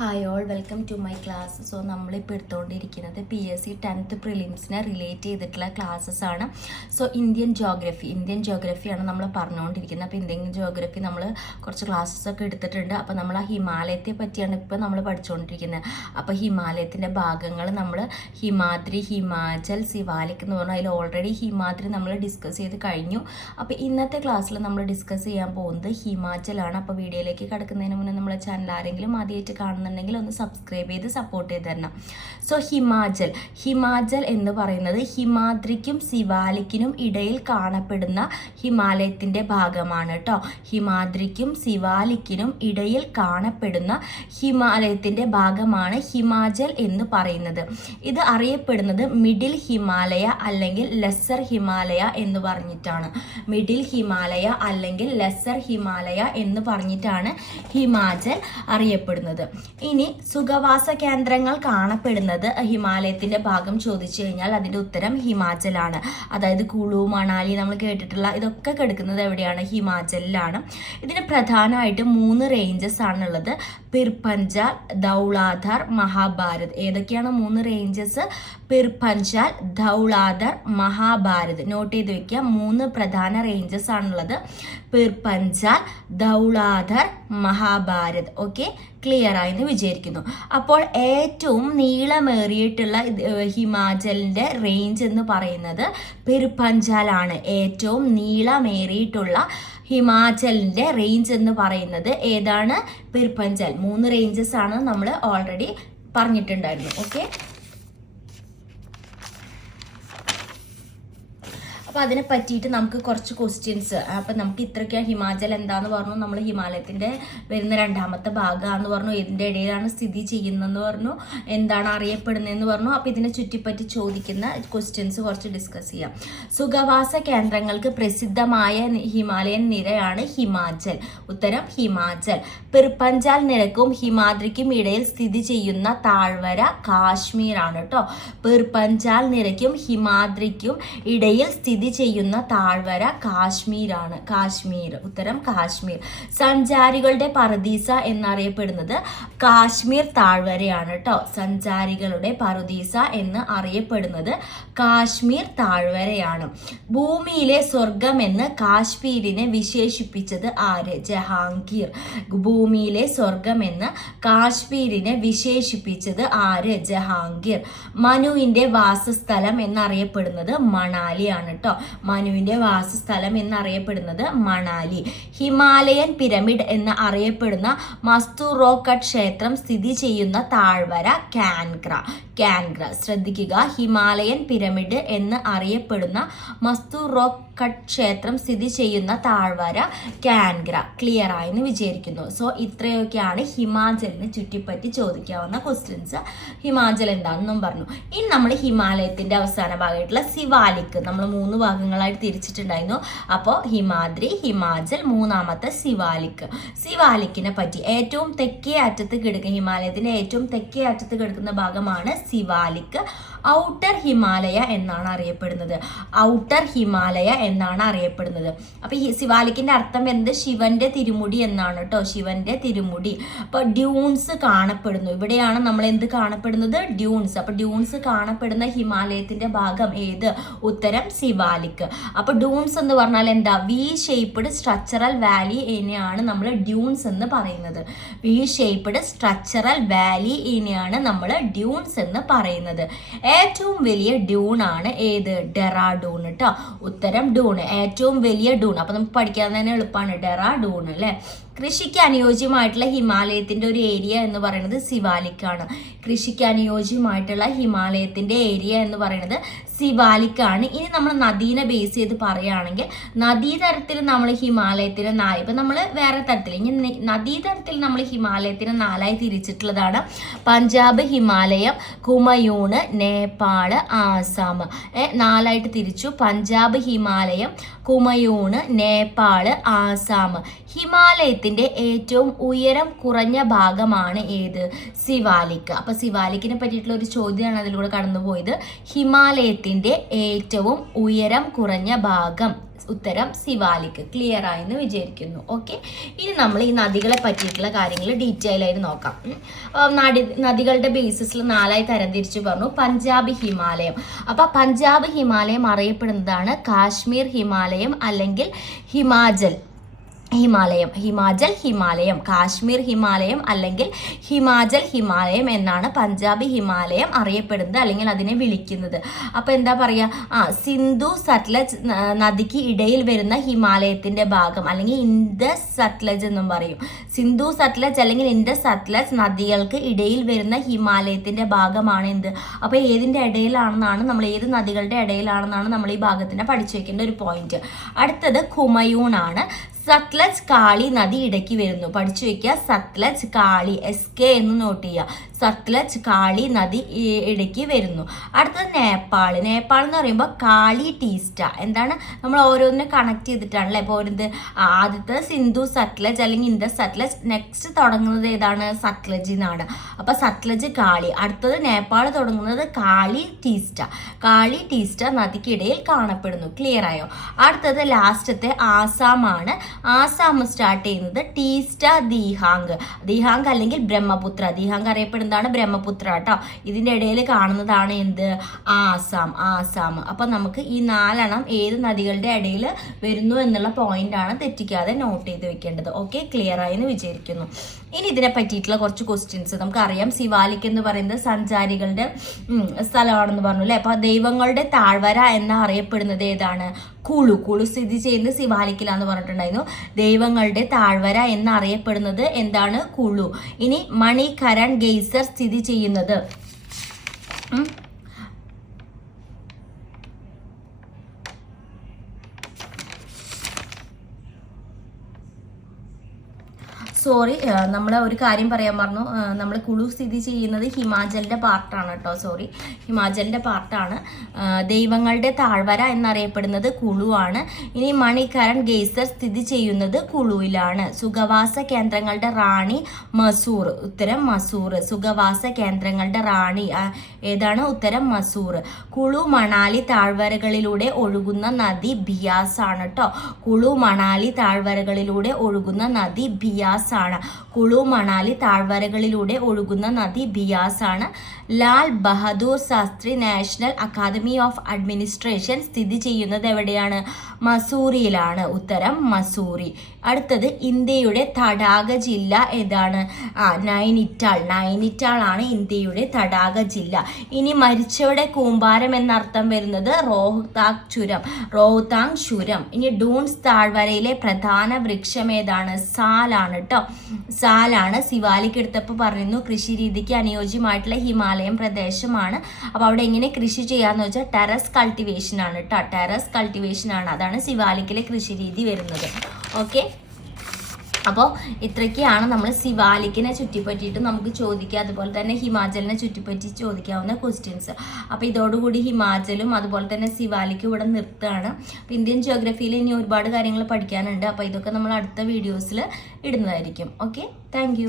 Hi all, welcome to my class. So നമ്മളിപ്പോൾ എടുത്തുകൊണ്ടിരിക്കുന്നത് PSC 10th പ്രിലിംസിനെ റിലേറ്റ് ചെയ്തിട്ടുള്ള ക്ലാസ്സസ് ആണ്. സോ ഇന്ത്യൻ ജോഗ്രഫിയാണ് നമ്മൾ പറഞ്ഞുകൊണ്ടിരിക്കുന്നത്. അപ്പോൾ ഇന്ത്യൻ ജോഗ്രഫി നമ്മൾ കുറച്ച് ക്ലാസ്സസ് ഒക്കെ എടുത്തിട്ടുണ്ട്. അപ്പോൾ നമ്മൾ ആ ഹിമാലയത്തെ പറ്റിയാണ് ഇപ്പോൾ നമ്മൾ പഠിച്ചുകൊണ്ടിരിക്കുന്നത്. അപ്പോൾ ഹിമാലയത്തിൻ്റെ ഭാഗങ്ങൾ നമ്മൾ ഹിമാദ്രി, ഹിമാചൽ, സിവാലിക് എന്ന് പറഞ്ഞാൽ അതിൽ ഓൾറെഡി ഹിമാദ്രി നമ്മൾ ഡിസ്കസ് ചെയ്ത് കഴിഞ്ഞു. അപ്പോൾ ഇന്നത്തെ ക്ലാസ്സിൽ നമ്മൾ ഡിസ്കസ് ചെയ്യാൻ പോകുന്നത് ഹിമാചലാണ്. അപ്പോൾ വീഡിയോയിലേക്ക് കടക്കുന്നതിന് മുന്നേ നമ്മളെ ചാനൽ ആരെങ്കിലും ആദ്യമായിട്ട് കാണുന്നുണ്ടെങ്കിൽ ഒന്ന് സബ്സ്ക്രൈബ് ചെയ്ത് സപ്പോർട്ട് ചെയ്ത് തരണം. സോ ഹിമാചൽ എന്ന് പറയുന്നത് ഹിമാദ്രിക്കും സിവാലിക്കിനും ഇടയിൽ കാണപ്പെടുന്ന ഹിമാലയത്തിൻ്റെ ഭാഗമാണ് കേട്ടോ. ഹിമാദ്രിക്കും സിവാലിക്കിനും ഇടയിൽ കാണപ്പെടുന്ന ഹിമാലയത്തിൻ്റെ ഭാഗമാണ് ഹിമാചൽ എന്ന് പറയുന്നത്. ഇത് അറിയപ്പെടുന്നത് മിഡിൽ ഹിമാലയ അല്ലെങ്കിൽ ലെസ്സർ ഹിമാലയ എന്ന് പറഞ്ഞിട്ടാണ്. മിഡിൽ ഹിമാലയ അല്ലെങ്കിൽ ലെസ്സർ ഹിമാലയ എന്ന് പറഞ്ഞിട്ടാണ് ഹിമാചൽ അറിയപ്പെടുന്നത്. ഇനി സുഖവാസ കേന്ദ്രങ്ങൾ കാണപ്പെടുന്നത് ഹിമാലയത്തിൻ്റെ ഭാഗം ചോദിച്ചു കഴിഞ്ഞാൽ അതിൻ്റെ ഉത്തരം ഹിമാചലാണ്. അതായത് കുളു, മണാലി നമ്മൾ കേട്ടിട്ടുള്ള ഇതൊക്കെ കിടക്കുന്നത് എവിടെയാണ്? ഹിമാചലിലാണ്. ഇതിന് പ്രധാനമായിട്ട് 3 റേഞ്ചസ് ആണുള്ളത്: പിർപഞ്ചാൽ, ധൗളാധർ, മഹാഭാരത്. ഏതൊക്കെയാണ് 3 റേഞ്ചസ്? പിർപഞ്ചാൽ, ധൗളാധർ, മഹാഭാരത്. നോട്ട് ചെയ്ത് വെക്കുക. 3 പ്രധാന റേഞ്ചസ് ആണുള്ളത്: പിർപഞ്ചാൽ, ധൗളാധർ, മഹാഭാരത്. ഓക്കെ, ക്ലിയർ ആയെന്ന് വിചാരിക്കുന്നു. അപ്പോൾ ഏറ്റവും നീളമേറിയിട്ടുള്ള ഹിമാചലിൻ്റെ റേഞ്ച് എന്ന് പറയുന്നത് പിർപഞ്ചാലാണ്. ഏറ്റവും നീളമേറിയിട്ടുള്ള ഹിമാചലിൻ്റെ റേഞ്ച് എന്ന് പറയുന്നത് ഏതാണ്? പിർപഞ്ചാൽ. 3 റേഞ്ചസ് ആണ് നമ്മൾ ഓൾറെഡി പറഞ്ഞിട്ടുണ്ടായിരുന്നു. ഓക്കെ, അപ്പോൾ അതിനെ പറ്റിയിട്ട് നമുക്ക് കുറച്ച് ക്വസ്റ്റ്യൻസ്. അപ്പം നമുക്ക് ഇത്രയ്ക്ക് ഹിമാചൽ എന്താന്ന് പറഞ്ഞു, നമ്മൾ ഹിമാലയത്തിൻ്റെ വരുന്ന 2ാമത്തെ ഭാഗമാണെന്ന് പറഞ്ഞു, ഇതിൻ്റെ ഇടയിലാണ് സ്ഥിതി ചെയ്യുന്നതെന്ന് പറഞ്ഞു, എന്താണ് അറിയപ്പെടുന്നതെന്ന് പറഞ്ഞു. അപ്പോൾ ഇതിനെ ചുറ്റിപ്പറ്റി ചോദിക്കുന്ന ക്വസ്റ്റ്യൻസ് കുറച്ച് ഡിസ്കസ് ചെയ്യാം. സുഖവാസ കേന്ദ്രങ്ങൾക്ക് പ്രസിദ്ധമായ ഹിമാലയൻ നിരയാണ് ഹിമാചൽ. ഉത്തരം ഹിമാചൽ. പിർപഞ്ചാൽ നിരക്കും ഹിമാദ്രിക്കും ഇടയിൽ സ്ഥിതി ചെയ്യുന്ന താഴ്വര കാശ്മീരാണ് കേട്ടോ. പിർപഞ്ചാൽ നിരക്കും ഹിമാദ്രിക്കും ഇടയിൽ സ്ഥിതി ചെയ്യുന്ന താഴ്വര കാശ്മീരാണ്. കാശ്മീർ. ഉത്തരം കാശ്മീർ. സഞ്ചാരികളുടെ പറുദീസ എന്നറിയപ്പെടുന്നത് കാശ്മീർ താഴ്വരയാണ് കേട്ടോ. സഞ്ചാരികളുടെ പറുദീസ എന്ന് അറിയപ്പെടുന്നത് കാശ്മീർ താഴ്വരയാണ്. ഭൂമിയിലെ സ്വർഗം എന്ന് കാശ്മീരിനെ വിശേഷിപ്പിച്ചത് ആര്? ജഹാംഗീർ. ഭൂമിയിലെ സ്വർഗം എന്ന് കാശ്മീരിനെ വിശേഷിപ്പിച്ചത് ആര്? ജഹാംഗീർ. മനുവിന്റെ വാസസ്ഥലം എന്നറിയപ്പെടുന്നത് മണാലിയാണ് കേട്ടോ. മനുവിന്റെ വാസസ്ഥലം എന്നറിയപ്പെടുന്നത് മണാലി. ഹിമാലയൻ പിരമിഡ് എന്ന് അറിയപ്പെടുന്ന മസ്തു റോക്ക് ക്ഷേത്രം സ്ഥിതി ചെയ്യുന്ന താഴ്വര കാൻഗ്ര. ശ്രദ്ധിക്കുക, ഹിമാലയൻ പിരമിഡ് എന്ന് അറിയപ്പെടുന്ന മസ്തു റോക്ക് ക്ഷേത്രം സ്ഥിതി ചെയ്യുന്ന താഴ്വര കാൻഗ്ര. ക്ലിയർ ആയെന്ന് വിചാരിക്കുന്നു. സോ ഇത്രയൊക്കെയാണ് ഹിമാചലിനെ ചുറ്റിപ്പറ്റി ചോദിക്കാവുന്ന ക്വസ്റ്റ്യൻസ്. ഹിമാചൽ എന്താണെന്നും പറഞ്ഞു. ഇനി നമ്മൾ ഹിമാലയത്തിന്റെ അവസാന ഭാഗമായിട്ടുള്ള സിവാലിക് നമ്മൾ 3 ഭാഗങ്ങളായിട്ട് തിരിച്ചിട്ടുണ്ടായിരുന്നു. അപ്പോൾ ഹിമാദ്രി, ഹിമാചൽ, 3ാമത്തെ സിവാലിക്. സിവാലിക്കിനെ പറ്റി ഏറ്റവും തെക്കേ അറ്റത്ത് കിടക്കുന്ന ഹിമാലയത്തിന്റെ ഏറ്റവും തെക്കേ അറ്റത്ത് കിടക്കുന്ന ഭാഗമാണ് സിവാലിക്. ഔട്ടർ ഹിമാലയ എന്നാണ് അറിയപ്പെടുന്നത്. ഔട്ടർ ഹിമാലയ എന്നാണ് അറിയപ്പെടുന്നത്. അപ്പൊ ഈ സിവാലിക്കിന്റെ അർത്ഥം എന്ത്? ശിവന്റെ തിരുമുടി എന്നാണ് കേട്ടോ. ശിവന്റെ തിരുമുടി. അപ്പൊ ഡ്യൂൺസ് കാണപ്പെടുന്നു. ഇവിടെയാണ് നമ്മൾ എന്ത് കാണപ്പെടുന്നത്? ഡ്യൂൺസ്. അപ്പൊ ഡ്യൂൺസ് കാണപ്പെടുന്ന ഹിമാലയത്തിന്റെ ഭാഗം ഏത്? ഉത്തരം സിവാലിക്. അപ്പൊ ഡ്യൂൺസ് എന്ന് പറഞ്ഞാൽ എന്താ? വി ഷേപ്പ്ഡ് സ്ട്രക്ചറൽ വാലി ഇനെയാണ് നമ്മൾ ഡ്യൂൺസ് എന്ന് പറയുന്നത്. വി ഷേപ്പ്ഡ് സ്ട്രക്ചറൽ വാലി ഇനെയാണ് നമ്മൾ ഡ്യൂൺസ് എന്ന് പറയുന്നത്. ഏറ്റവും വലിയ ഡ്യൂൺ ആണ് ഏത്? ഡെറാഡൂൺ കേട്ടോ. ഉത്തരം ഡൂൺ. ഏറ്റവും വലിയ ഡൂൺ. അപ്പൊ നമുക്ക് പഠിക്കാൻ തന്നെ എളുപ്പമാണ്. ഡെറാഡൂൺ അല്ലേ. കൃഷിക്ക് അനുയോജ്യമായിട്ടുള്ള ഹിമാലയത്തിന്റെ ഒരു ഏരിയ എന്ന് പറയുന്നത് സിവാലിക് ആണ്. കൃഷിക്ക് അനുയോജ്യമായിട്ടുള്ള ഹിമാലയത്തിന്റെ ഏരിയ എന്ന് പറയുന്നത് സിവാലിക് ആണ്. ഇനി നമ്മൾ നദീനെ ബേസ് ചെയ്ത് പറയുകയാണെങ്കിൽ നദീതരത്തിൽ നമ്മൾ ഹിമാലയത്തിന് 4, ഇപ്പം നമ്മൾ വേറെ തരത്തിൽ, ഇനി നദീതരത്തിൽ നമ്മൾ ഹിമാലയത്തിന് 4ആയി തിരിച്ചിട്ടുള്ളതാണ്. പഞ്ചാബ് ഹിമാലയം, കുമയൂണ്, നേപ്പാൾ, ആസാം. 4ആയിട്ട് തിരിച്ചു. പഞ്ചാബ് ഹിമാലയം, കുമയൂണ്, നേപ്പാൾ, ആസാം. ഹിമാലയത്തിന്റെ ഏറ്റവും ഉയരം കുറഞ്ഞ ഭാഗമാണ് ഏത്? സിവാലിക്. അപ്പൊ സിവാലിക്കിനെ പറ്റിയിട്ടുള്ള ഒരു ചോദ്യമാണ് അതിലൂടെ കടന്നുപോയത്. ഹിമാലയത്തിന്റെ ഏറ്റവും ഉയരം കുറഞ്ഞ ഭാഗം ഉത്തരം സിവാലിക്. ക്ലിയർ ആയെന്ന് വിചാരിക്കുന്നു. ഓക്കെ, ഇനി നമ്മൾ ഈ നദികളെ പറ്റിയിട്ടുള്ള കാര്യങ്ങൾ ഡീറ്റെയിൽ ആയിട്ട് നോക്കാം. നദികളുടെ ബേസിസിൽ 4ആയി തരംതിരിച്ചു പറഞ്ഞു. പഞ്ചാബ് ഹിമാലയം. അപ്പൊ പഞ്ചാബ് ഹിമാലയം അറിയപ്പെടുന്നതാണ് കാശ്മീർ ഹിമാലയം അല്ലെങ്കിൽ ഹിമാചൽ ഹിമാലയം, കാശ്മീർ ഹിമാലയം അല്ലെങ്കിൽ ഹിമാചൽ ഹിമാലയം എന്നാണ് പഞ്ചാബി ഹിമാലയം അറിയപ്പെടുന്നത് അല്ലെങ്കിൽ അതിനെ വിളിക്കുന്നത്. അപ്പോൾ എന്താ പറയുക, സിന്ധു സത്ലജ് നദിക്ക് ഇടയിൽ വരുന്ന ഹിമാലയത്തിന്റെ ഭാഗം അല്ലെങ്കിൽ ഇൻഡസ് സത്ലജ് എന്നും പറയും. സിന്ധു സത്ലജ് അല്ലെങ്കിൽ ഇൻഡസ് സത്ലജ് നദികൾക്ക് ഇടയിൽ വരുന്ന ഹിമാലയത്തിന്റെ ഭാഗമാണ് എന്ത്. അപ്പോൾ ഏതിന്റെ ഇടയിലാണെന്നാണ് നമ്മൾ ഏത് നദികളുടെ ഇടയിലാണെന്നാണ് നമ്മൾ ഈ ഭാഗത്തിനെ പഠിച്ചു വെക്കേണ്ട ഒരു പോയിന്റ്. അടുത്തത് ഖുമയൂൺ ആണ്. സത്ലജ് കാളി നദി ഇടയ്ക്ക് വരുന്നു. പഠിച്ചു വെക്കുക, സത്ലജ് കാളി, SK എന്ന് നോട്ട് ചെയ്യുക. സത്ലജ് കാളി നദി ഇടയ്ക്ക് വരുന്നു. അടുത്തത് നേപ്പാൾ എന്ന് പറയുമ്പോൾ കാളി ടീസ്റ്റ. എന്താണ്, നമ്മൾ ഓരോന്നിനെ കണക്ട് ചെയ്തിട്ടാണല്ലേ. ഇപ്പോൾ ഒരു ആദ്യത്തെ സിന്ധു സത്ലജ് അല്ലെങ്കിൽ ഇൻഡസ് സത്ലജ്, നെക്സ്റ്റ് തുടങ്ങുന്നത് ഏതാണ്, സത്ലജിൽ നിന്നാണ്. അപ്പൊ സത്ലജ് കാളി. അടുത്തത് നേപ്പാൾ തുടങ്ങുന്നത് കാളി ടീസ്റ്റ നദിക്കിടയിൽ കാണപ്പെടുന്നു. ക്ലിയർ ആയോ? അടുത്തത് ലാസ്റ്റത്തെ ആസാം ആണ്. ആസാം സ്റ്റാർട്ട് ചെയ്യുന്നത് ടീസ്റ്റ ദിഹാങ് അല്ലെങ്കിൽ ബ്രഹ്മപുത്ര. ദിഹാങ് അറിയപ്പെടുന്നതാണ് ബ്രഹ്മപുത്ര കേട്ടോ. ഇതിന്റെ ഇടയിൽ കാണുന്നതാണ് എന്ത്, ആസാം. അപ്പൊ നമുക്ക് ഈ 4 ഏത് നദികളുടെ ഇടയിൽ വരുന്നു എന്നുള്ള പോയിന്റ് ആണ് തെറ്റിക്കാതെ നോട്ട് ചെയ്ത് വെക്കേണ്ടത്. ഓക്കെ, ക്ലിയർ ആയെന്ന് വിചാരിക്കുന്നു. ഇനി ഇതിനെ പറ്റിയിട്ടുള്ള കുറച്ച് ക്വസ്റ്റ്യൻസ് നമുക്കറിയാം. സിവാലിക് എന്ന് പറയുന്നത് സഞ്ചാരികളുടെ സ്ഥലമാണെന്ന് പറഞ്ഞു അല്ലെ. അപ്പൊ ദൈവങ്ങളുടെ താഴ്വര എന്ന് അറിയപ്പെടുന്നത് ഏതാണ്, കുളു സ്ഥിതി ചെയ്യുന്നത് സിവാലിക്കിലാന്ന് പറഞ്ഞിട്ടുണ്ടായിരുന്നു. ദൈവങ്ങളുടെ താഴ്വര എന്ന് അറിയപ്പെടുന്നത് എന്താണ്, കുളു. ഇനി മണികരൺ ഗെയ്സർ സ്ഥിതി ചെയ്യുന്നത് സോറി, നമ്മൾ ഒരു കാര്യം പറയാൻ പറഞ്ഞു. നമ്മൾ കുളു സ്ഥിതി ചെയ്യുന്നത് ഹിമാചലിന്റെ പാർട്ടാണ് കേട്ടോ. സോറി, ഹിമാചലിന്റെ പാർട്ടാണ്. ദൈവങ്ങളുടെ താഴ്വര എന്നറിയപ്പെടുന്നത് കുളു ആണ്. ഇനി മണികരൺ ഗെയ്സർ സ്ഥിതി ചെയ്യുന്നത് കുളുവിലാണ്. സുഖവാസ കേന്ദ്രങ്ങളുടെ റാണി മസൂർ. ഉത്തരം മസൂർ. സുഖവാസ കേന്ദ്രങ്ങളുടെ റാണി ഏതാണ്, ഉത്തരം മസൂർ. കുളു മണാലി താഴ്വരകളിലൂടെ ഒഴുകുന്ന നദി ബിയാസ് ആണ് കേട്ടോ. കുളു മണാലി താഴ്വരകളിലൂടെ ഒഴുകുന്ന നദി ബിയാസ് ആണ്. കുളു മണാലി താഴ്വരകളിലൂടെ ഒഴുകുന്ന നദി ബിയാസ് ആണ്. Lal Bahadur Shastri National Academy of Administration സ്ഥിതി ചെയ്യുന്നത് എവിടെയാണ്, മസൂറിയിലാണ്. ഉത്തരം മസൂറി. അടുത്തത് ഇന്ത്യയുടെ തടാക ജില്ല ഏതാണ്, നൈനിറ്റാൾ ആണ് ഇന്ത്യയുടെ തടാക ജില്ല. ഇനി മരിച്ചവരുടെ കൂമ്പാരം എന്നർത്ഥം വരുന്നത് റോഹ്താങ് ചുരം. ഇനി ഡൂൺസ് താഴ്വരയിലെ പ്രധാന വൃക്ഷം ഏതാണ്, സാലാണ് കേട്ടോ. സാലാണ്. സിവാലിക് എടുത്തപ്പോൾ പറയുന്നു കൃഷി രീതിക്ക് അനുയോജ്യമായിട്ടുള്ള ഹിമാലയം പ്രദേശമാണ്. അപ്പോൾ അവിടെ എങ്ങനെ കൃഷി ചെയ്യാന്ന് വെച്ചാൽ ടെറസ് കൾട്ടിവേഷൻ ആണ് കേട്ടോ. ടെറസ് കൾട്ടിവേഷൻ ആണ്. അതാണ് സിവാലിക്കിലെ കൃഷി രീതി വരുന്നത്. ഓക്കെ, അപ്പോൾ ഇത്രയൊക്കെയാണ് നമ്മൾ സിവാലിക്കിനെ ചുറ്റിപ്പറ്റിയിട്ട് നമുക്ക് ചോദിക്കുക. അതുപോലെ തന്നെ ഹിമാചലിനെ ചുറ്റിപ്പറ്റി ചോദിക്കാവുന്ന ക്വസ്റ്റ്യൻസ്. അപ്പോൾ ഇതോടുകൂടി ഹിമാചലും അതുപോലെ തന്നെ സിവാലിക്കും ഇവിടെ നിർത്തുകയാണ്. അപ്പോൾ ഇന്ത്യൻ ജിയോഗ്രഫിയിൽ ഇനി ഒരുപാട് കാര്യങ്ങൾ പഠിക്കാനുണ്ട്. അപ്പോൾ ഇതൊക്കെ നമ്മൾ അടുത്ത വീഡിയോസിൽ ഇടുന്നതായിരിക്കും. Okay, thank